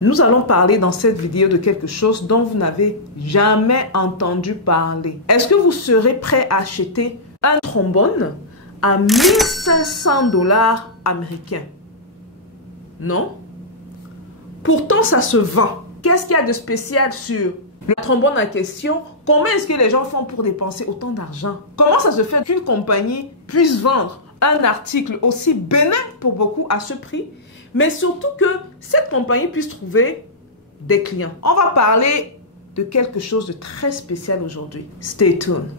Nous allons parler dans cette vidéo de quelque chose dont vous n'avez jamais entendu parler. Est-ce que vous serez prêt à acheter un trombone à 1500 $ américains? Non? Pourtant, ça se vend. Qu'est-ce qu'il y a de spécial sur le trombone en question? Combien est-ce que les gens font pour dépenser autant d'argent? Comment ça se fait qu'une compagnie puisse vendre un article aussi bénin pour beaucoup à ce prix? Mais surtout que cette compagnie puisse trouver des clients. On va parler de quelque chose de très spécial aujourd'hui. Stay tuned.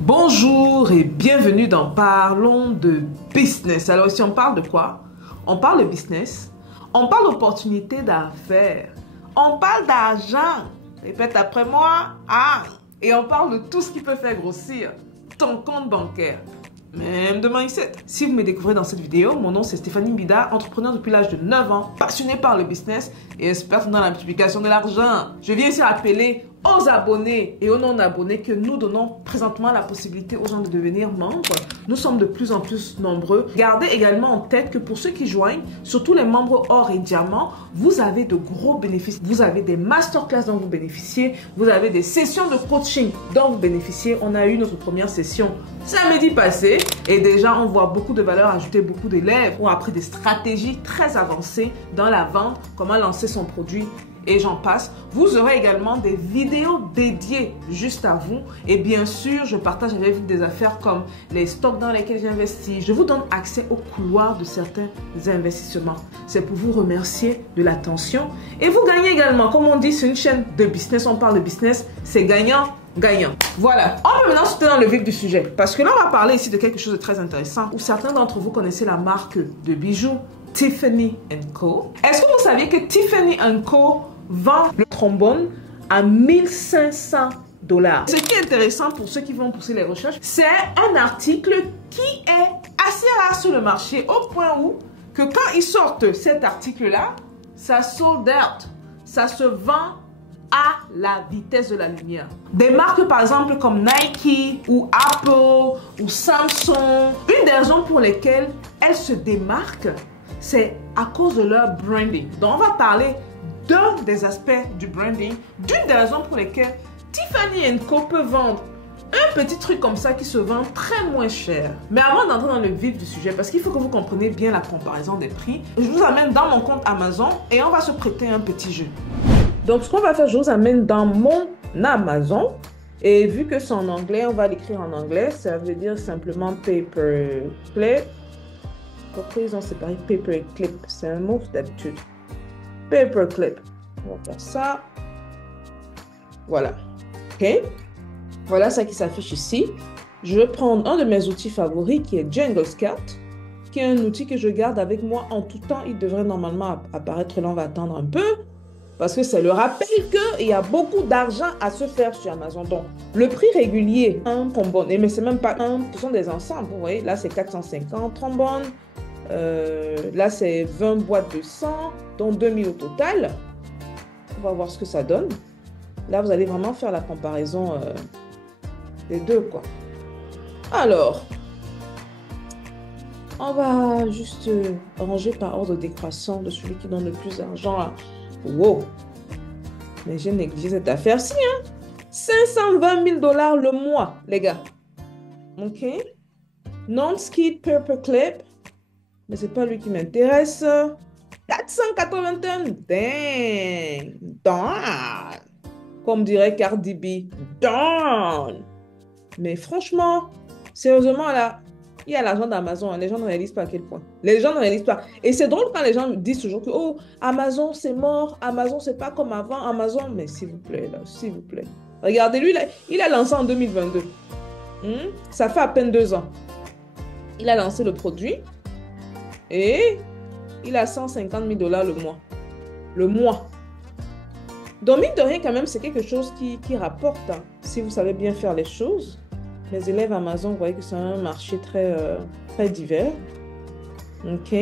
Bonjour et bienvenue dans Parlons de Business. Alors ici on parle de quoi? On parle de business, on parle d'opportunités d'affaires, on parle d'argent, répète après moi, et on parle de tout ce qui peut faire grossir ton compte bancaire. Même de mindset. Si vous me découvrez dans cette vidéo, mon nom c'est Stéphanie Mbida, entrepreneur depuis l'âge de 9 ans, passionné par le business et experte dans la multiplication de l'argent. Je viens ici rappeler aux abonnés et aux non-abonnés que nous donnons présentement la possibilité aux gens de devenir membres. Nous sommes de plus en plus nombreux. Gardez également en tête que pour ceux qui joignent, surtout les membres or et diamant, vous avez de gros bénéfices. Vous avez des masterclass dont vous bénéficiez. Vous avez des sessions de coaching dont vous bénéficiez. On a eu notre première session samedi passé et déjà on voit beaucoup de valeur ajoutée. Beaucoup d'élèves ont appris des stratégies très avancées dans la vente, comment lancer son produit et j'en passe. Vous aurez également des vidéos dédiées juste à vous. Et bien sûr, je partage avec vous des affaires comme les stocks dans lesquels j'investis. Je vous donne accès au couloir de certains investissements. C'est pour vous remercier de l'attention. Et vous gagnez également, comme on dit, c'est une chaîne de business. On parle de business, c'est gagnant. Gagnant. Voilà. On va maintenant sauter dans le vif du sujet. Parce que là, on va parler ici de quelque chose de très intéressant. Où certains d'entre vous connaissez la marque de bijoux Tiffany & Co. Est-ce que vous saviez que Tiffany & Co vend le trombone à 1500 $? Ce qui est intéressant pour ceux qui vont pousser les recherches, c'est un article qui est assez rare sur le marché au point où que quand ils sortent cet article-là, ça sold out. Ça se vend à la vitesse de la lumière. Des marques par exemple comme Nike ou Apple ou Samsung, une des raisons pour lesquelles elles se démarquent, c'est à cause de leur branding. Donc on va parler d'un des aspects du branding, d'une des raisons pour lesquelles Tiffany & Co peut vendre un petit truc comme ça qui se vend très moins cher. Mais avant d'entrer dans le vif du sujet, parce qu'il faut que vous compreniez bien la comparaison des prix, je vous amène dans mon compte Amazon et on va se prêter un petit jeu. Donc ce qu'on va faire, je vous amène dans mon Amazon et vu que c'est en anglais, on va l'écrire en anglais. Ça veut dire simplement paperclip. Pourquoi ils ont séparé paperclip? C'est un mot d'habitude. Paperclip. On va faire ça. Voilà. OK. Voilà ça qui s'affiche ici. Je vais prendre un de mes outils favoris qui est Jungle Scout, qui est un outil que je garde avec moi en tout temps. Il devrait normalement apparaître là. On va attendre un peu. Parce que c'est le rappel qu'il y a beaucoup d'argent à se faire sur Amazon. Donc, le prix régulier, un trombone, mais c'est même pas un, ce sont des ensembles. Vous voyez, là, c'est 450 trombones. Là, c'est 20 boîtes de 100, dont 2000 au total. On va voir ce que ça donne. Là, vous allez vraiment faire la comparaison des deux, quoi. Alors, on va juste ranger par ordre décroissant de celui qui donne le plus d'argent. Wow! Mais j'ai négligé cette affaire-ci, hein? 520 000 $ le mois, les gars. OK? Non-skid paperclip. Mais c'est pas lui qui m'intéresse. 481. Dang! Darn! Comme dirait Cardi B. Darn! Mais franchement, sérieusement, là, il y a l'argent d'Amazon. Les gens ne réalisent pas à quel point. Les gens ne réalisent pas. Et c'est drôle quand les gens disent toujours que oh, Amazon, c'est mort. Amazon, c'est pas comme avant. Amazon, mais s'il vous plaît, là, s'il vous plaît. Regardez, lui, là, il a lancé en 2022. Ça fait à peine 2 ans. Il a lancé le produit et il a 150 000 $ le mois. Le mois. Donc, mine de rien, quand même, c'est quelque chose qui rapporte. Hein, si vous savez bien faire les choses. Les élèves Amazon, vous voyez que c'est un marché très, très divers. OK.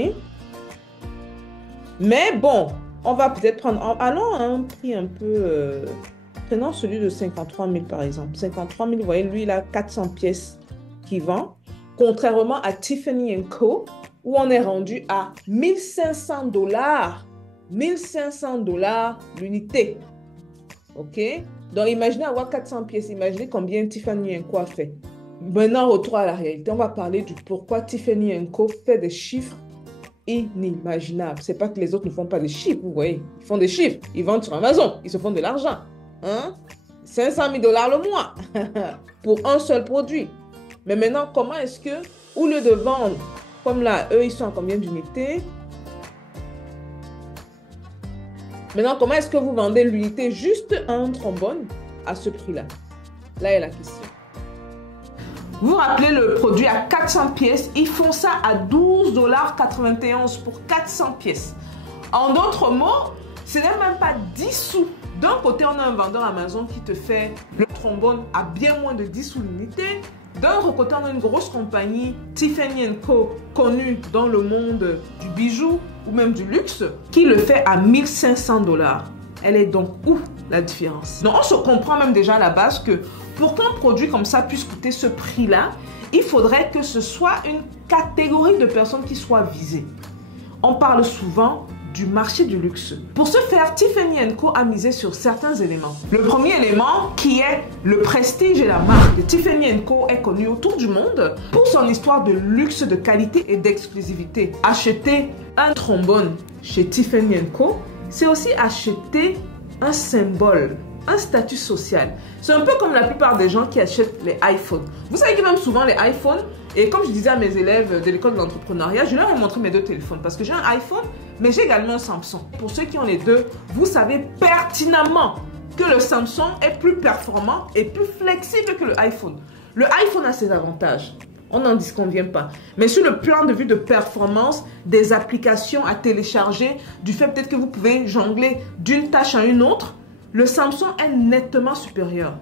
Mais bon, on va peut-être prendre... Allons à un prix un peu... prenons celui de 53 000 par exemple. 53 000, vous voyez, lui, il a 400 pièces qui vend. Contrairement à Tiffany & Co, où on est rendu à 1500 dollars. 1500 dollars l'unité. OK? Donc, imaginez avoir 400 pièces. Imaginez combien Tiffany & Co a fait. Maintenant, retour à la réalité. On va parler du pourquoi Tiffany & Co fait des chiffres inimaginables. C'est pas que les autres ne font pas des chiffres, vous voyez. Ils font des chiffres. Ils vendent sur Amazon. Ils se font de l'argent. Hein? 500 000 dollars le mois pour un seul produit. Mais maintenant, comment est-ce que, au lieu de vendre, comme là, eux, ils sont à combien d'unités? Maintenant, comment est-ce que vous vendez l'unité juste un trombone à ce prix-là? Là est la question. Vous rappelez le produit à 400 pièces, ils font ça à 12,91 $ pour 400 pièces. En d'autres mots, ce n'est même pas 10 sous. D'un côté, on a un vendeur Amazon qui te fait le trombone à bien moins de 10 sous l'unité. D'un autre côté, on a une grosse compagnie, Tiffany & Co, connue dans le monde du bijou ou même du luxe, qui le fait à 1500 dollars. Elle est donc où la différence? Donc, on se comprend même déjà à la base que pour qu'un produit comme ça puisse coûter ce prix-là, il faudrait que ce soit une catégorie de personnes qui soit visée. On parle souvent du marché du luxe. Pour ce faire, Tiffany & Co a misé sur certains éléments. Le premier élément qui est le prestige et la marque. Tiffany & Co est connue autour du monde pour son histoire de luxe, de qualité et d'exclusivité. Acheter un trombone chez Tiffany & Co, c'est aussi acheter un symbole, un statut social. C'est un peu comme la plupart des gens qui achètent les iPhones. Vous savez que même souvent les iPhones, et comme je disais à mes élèves de l'école de l'entrepreneuriat, je leur ai montré mes deux téléphones parce que j'ai un iPhone, mais j'ai également un Samsung. Pour ceux qui ont les deux, vous savez pertinemment que le Samsung est plus performant et plus flexible que le iPhone. Le iPhone a ses avantages. On n'en disconvient pas. Mais sur le plan de vue de performance, des applications à télécharger, du fait peut-être que vous pouvez jongler d'une tâche à une autre, le Samsung est nettement supérieur.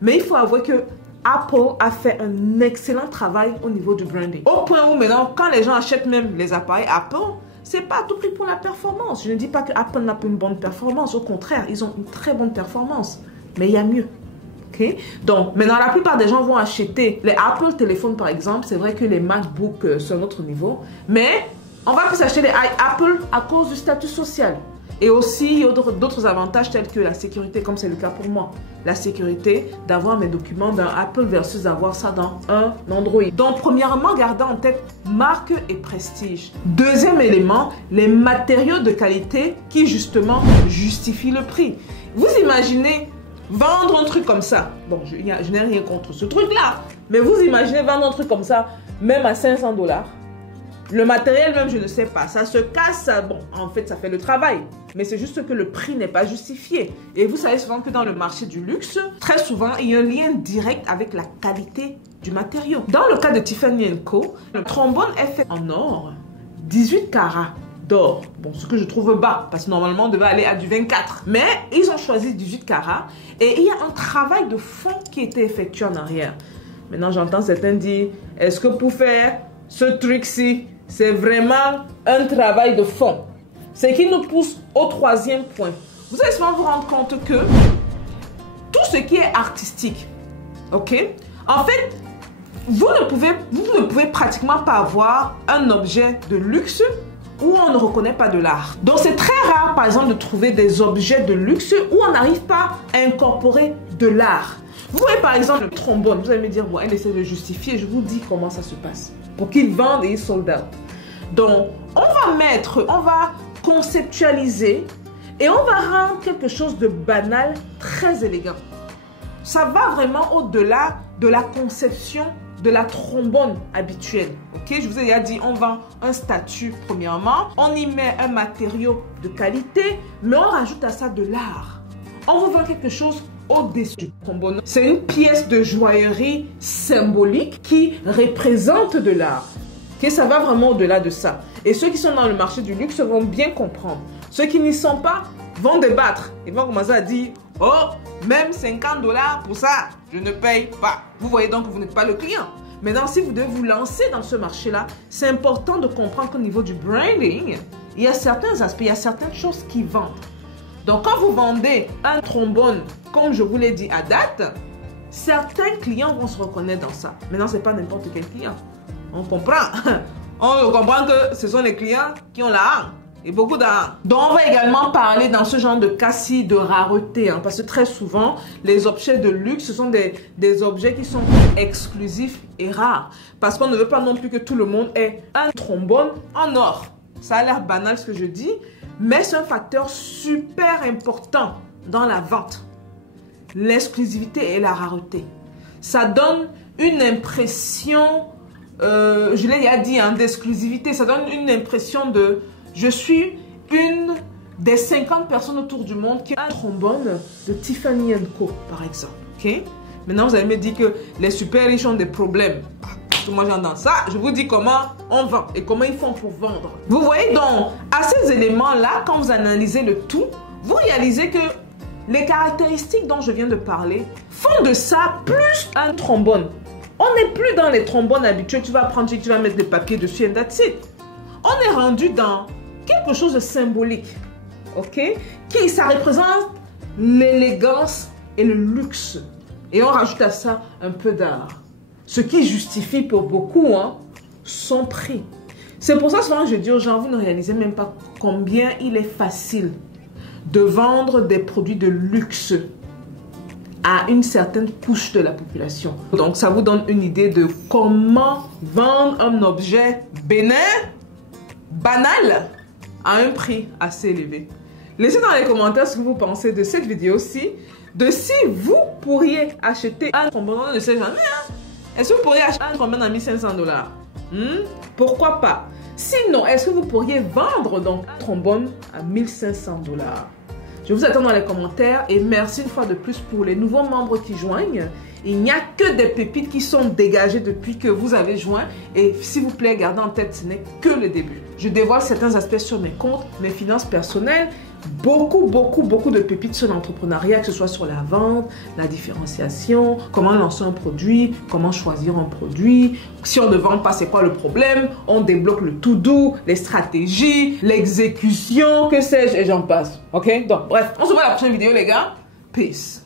Mais il faut avouer que Apple a fait un excellent travail au niveau du branding. Au point où maintenant, quand les gens achètent même les appareils Apple, c'est pas à tout prix pour la performance. Je ne dis pas que Apple n'a pas une bonne performance. Au contraire, ils ont une très bonne performance. Mais il y a mieux. Okay? Donc, maintenant, la plupart des gens vont acheter les Apple téléphones, par exemple. C'est vrai que les MacBooks sont à un autre niveau. Mais on va plus acheter les Apple à cause du statut social. Et aussi, il y a d'autres avantages tels que la sécurité, comme c'est le cas pour moi. La sécurité d'avoir mes documents dans Apple versus avoir ça dans un Android. Donc, premièrement, gardez en tête marque et prestige. Deuxième élément, les matériaux de qualité qui, justement, justifient le prix. Vous imaginez vendre un truc comme ça. Bon, je n'ai rien contre ce truc-là. Mais vous imaginez vendre un truc comme ça, même à 500 dollars. Le matériel même, je ne sais pas. Ça se casse. Bon, en fait, ça fait le travail. Mais c'est juste que le prix n'est pas justifié. Et vous savez souvent que dans le marché du luxe, très souvent, il y a un lien direct avec la qualité du matériau. Dans le cas de Tiffany & Co, le trombone est fait en or, 18 carats d'or. Bon, ce que je trouve bas, parce que normalement, on devait aller à du 24. Mais ils ont choisi 18 carats. Et il y a un travail de fond qui a été effectué en arrière. Maintenant, j'entends certains dire, est-ce que pour faire ce truc-ci, c'est vraiment un travail de fond? Ce qui nous pousse au troisième point. Vous allez souvent vous rendre compte que tout ce qui est artistique, ok? En fait, vous ne pouvez pratiquement pas avoir un objet de luxe où on ne reconnaît pas de l'art. Donc c'est très rare, par exemple, de trouver des objets de luxe où on n'arrive pas à incorporer de l'art. Vous voyez par exemple le trombone, vous allez me dire, bon, elle essaie de justifier, je vous dis comment ça se passe. Pour qu'ils vendent et ils sold out. Donc, on va conceptualiser et on va rendre quelque chose de banal très élégant. Ça va vraiment au-delà de la conception de la trombone habituelle. Ok, je vous ai déjà dit, on vend un statut premièrement, on y met un matériau de qualité, mais on rajoute à ça de l'art. On vous vend quelque chose au-dessus du trombone. C'est une pièce de joaillerie symbolique qui représente de l'art. Okay, ça va vraiment au-delà de ça. Et ceux qui sont dans le marché du luxe vont bien comprendre. Ceux qui n'y sont pas vont débattre. Ils vont commencer à dire, oh, même 50 dollars pour ça, je ne paye pas. Vous voyez donc que vous n'êtes pas le client. Maintenant, si vous devez vous lancer dans ce marché-là, c'est important de comprendre qu'au niveau du branding, il y a certains aspects, il y a certaines choses qui vendent. Donc, quand vous vendez un trombone, comme je vous l'ai dit à date, certains clients vont se reconnaître dans ça. Maintenant, ce n'est pas n'importe quel client. On comprend. On comprend que ce sont les clients qui ont la hargne. Et beaucoup d'argent. Donc, on va également parler dans ce genre de cas-ci de rareté. Hein, parce que très souvent, les objets de luxe, ce sont des objets qui sont exclusifs et rares. Parce qu'on ne veut pas non plus que tout le monde ait un trombone en or. Ça a l'air banal ce que je dis, mais c'est un facteur super important dans la vente. L'exclusivité et la rareté. Ça donne une impression, je l'ai déjà dit, hein, d'exclusivité. Ça donne une impression de... Je suis une des 50 personnes autour du monde qui a un trombone de Tiffany & Co, par exemple. Ok? Maintenant, vous allez me dire que les super riches ont des problèmes. Moi, j'entends ça. Je vous dis comment on vend et comment ils font pour vendre. Vous voyez donc, à ces éléments-là, quand vous analysez le tout, vous réalisez que les caractéristiques dont je viens de parler font de ça plus un trombone. On n'est plus dans les trombones habituels. Tu vas prendre, tu vas mettre des papiers dessus et that's it. On est rendu dans quelque chose de symbolique, ok? Ça représente l'élégance et le luxe. Et on rajoute à ça un peu d'art. Ce qui justifie pour beaucoup son prix. C'est pour ça souvent je dis aux gens, vous ne réalisez même pas combien il est facile de vendre des produits de luxe à une certaine couche de la population. Donc ça vous donne une idée de comment vendre un objet bénin, banal, à un prix assez élevé. Laissez dans les commentaires ce que vous pensez de cette vidéo-ci, de si vous pourriez acheter un trombone, on ne sait jamais. Est-ce que vous pourriez acheter un trombone à 1500 $? Pourquoi pas? Sinon, est-ce que vous pourriez vendre donc un trombone à 1500 $? Je vous attends dans les commentaires et merci une fois de plus pour les nouveaux membres qui joignent. Il n'y a que des pépites qui sont dégagées depuis que vous avez joint. Et s'il vous plaît, gardez en tête, ce n'est que le début. Je dévoile certains aspects sur mes comptes, mes finances personnelles. Beaucoup de pépites sur l'entrepreneuriat, que ce soit sur la vente, la différenciation, comment lancer un produit, comment choisir un produit. Si on ne vend pas, c'est quoi le problème? On débloque le to-do, les stratégies, l'exécution, que sais-je, et j'en passe. Ok? Donc, bref, on se voit à la prochaine vidéo, les gars. Peace.